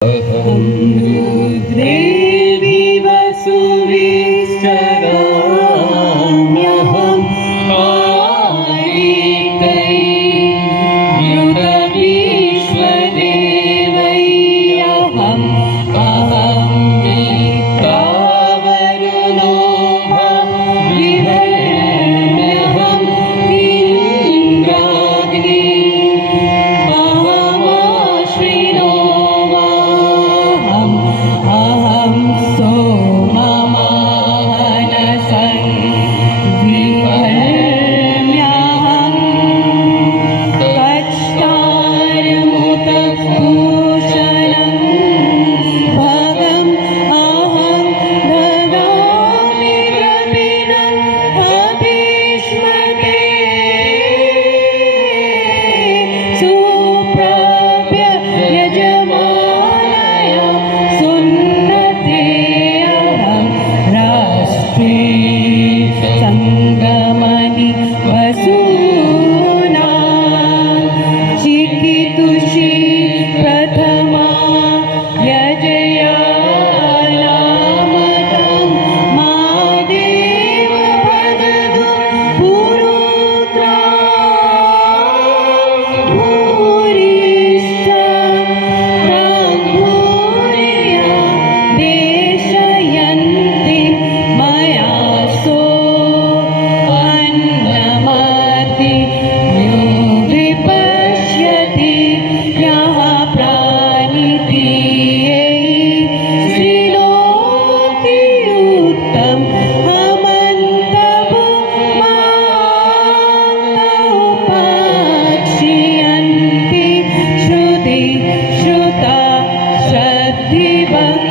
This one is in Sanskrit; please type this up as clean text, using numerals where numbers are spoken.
अहं रुद्रे वसुविश्चराम्यहं पारितैर्युतविश्वदेवैर्यहम् अहं मित्रावरुणो विहर्म्यहं इन्द्राग्नि महामाश्विनो अहं सोममानसं विहर्म्यहं कच्तारमुतभूषणं भगम् अहं ददामि द्रविणं अभीष्मते सुप्राप्य यजमानय सुन्नते अहं राष्ट्रे सङ्गमनि वसूनां चिकितुषी प्रथमा यजया नामतं मा देव भजतु पुरुत्रा भूरिष्ठं भूरिया देशयन्ति मया सो अन्नमति यो विपश्यति यः प्राणितीये श्रीलोके उत्तम उपाक्षियन्ति श्रुति श्रुता श्रद्धिवन्